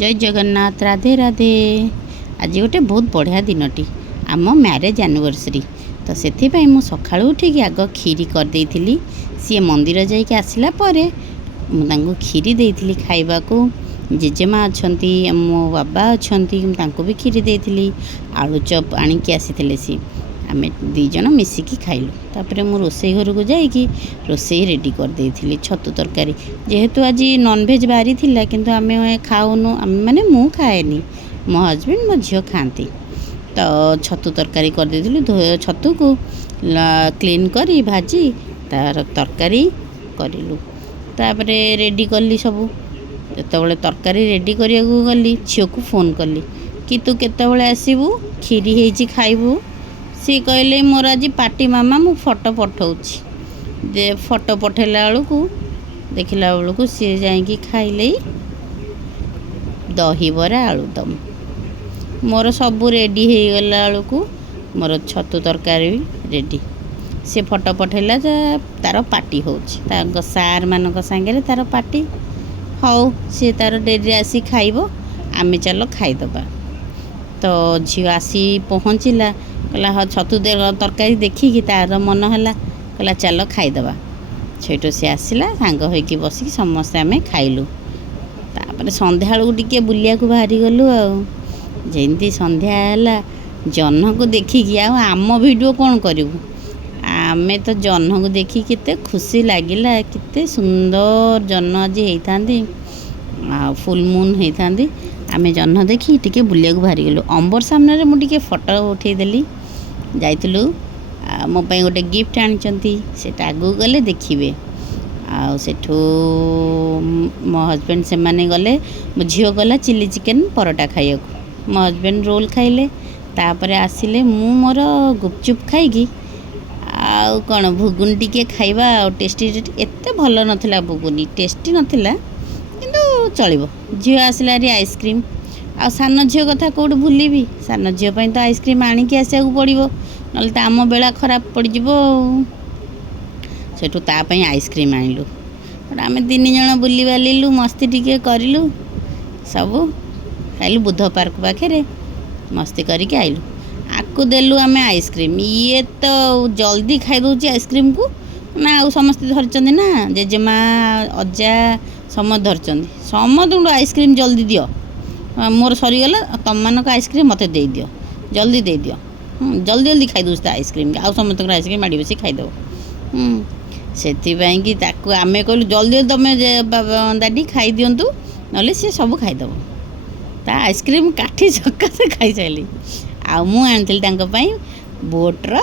जय जगन्नाथ राधे राधे। आज गोटे बहुत बढ़िया दिनटी आम मैरेज एनिवर्सरी तो से सका उठिकी आग खीरी करदे सी मंदिर जाइए आसला मुझे खीरी देती खाइबा को जेजेमा अच्छा मो बाबा अच्छा भी खीरी देती आलू चप आणिकी आसी सी आम दीज मिसिकी खाइलु। तापर मु रोसई घर को जाइकी रोसई रेडी कर देती छतु तरकारी जेहेतु आज नॉनवेज बारी थिला किंतु आम खाऊनु आम माने मु खाएनी मो हजबैंड मो झील खाती तो छतु तरकारी कर देती छतु को क्लीन करी भाजी तार तरकारी करूँ। तापर रेडी कली सब जो तरकारी रेडी करने को गली झील को फोन कली कि तू केतबेले आसबू खीरी होती खाइबू सी कहले मोर आज पार्टी मामा मु फोटो पठाऊँ जे फोटो पठेला बेलू देखला बेलू सी जाइकी खाइले दहीबरा आलुदम मोर सबू रेडी हो गला बेलू मोर छतु तरकारी रेडी से फोटो पठेला तार पार्टी हो सार मान सांगे तार पार्टी हाउ सी तार डेरी आसी खाइब आमे चलो खाईदबा। तो झील आसी पहुँचला कहला हाँ छतु तरकारी देखिकी तार मन है कहला चलो खाईदबा। सेठू सी आसला सांग होइकी बसिकी समस्ते आम खाइलु। तापर संध्या बेलू टिके बुलिया को बाहरी गलु आमती संध्या है जह्न को देखिकी आम वीडियो कौन करूँ आमे तो जह्न को देखी केते खुशी लगिला केते सुंदर जह्न आज होता फुल मून होता आमे जह्न देखी टिके बुलिया को बाहरी गलु। अंबर सामने मुझे फोटो उठेदेली जाइलु मो पाई गोटे गिफ्ट आनी से आगू गले देखिए आठू मो हजबैंड से माने गले मो झील गला चिली चिकेन परोटा खाइया मो हजबैंड रोल खाइले तापर आसिले मु मोर गुपचुप खाइकी आउ कौन भुगुनी टिके खाइबा टेस्टी एते भल नथिला भुगुनी टेस्टी नथिला किंतु चलिबो। झील आसला रे आइसक्रीम आ सान झील कथा कौट भूलिबी सान झील पई तो आइसक्रीम आणिकी आसिया को पड़िबो नले तो आम बेला खराब पड़जिबो सेठू ता पई आइसक्रीम आनिलु आम तीन जन बुली बालिलु मस्ती टिके करिलु सब खाइलु बुद्ध पार्क पाखे मस्ती करके आइलु आकु देलु आम आइसक्रीम ये तो जल्दी खाई दौची आइसक्रीम को ना आ समस्ते धरचंदी ना जेजेमा अजा समस्त धरचंदी समस्त आइसक्रीम जल्दी दियो मोर सरीगला तुम मानक आइसक्रीम मत दे दियो जल्दी दे दियो जल्दी जल्दी खाई दूस आइसक्रीम आउ समस्त आइसक्रीम माड़ी बस खाईदेव से आम कहलु जल्दी तुम दादी खाई दिंतु ना सी सब खाईदेव ता आइसक्रीम काठी चक्का से खाई सारी आनी बोट्र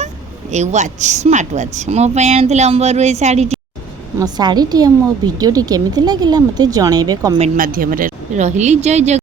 ए वाच स्मार्ट वाच मोपाई आनी अंबर ये शाढ़ी मो शाढ़ी मो भिडियोटी केमी लगे मत जनइबे कमेंट मध्यम रही। जय जगन्नाथ।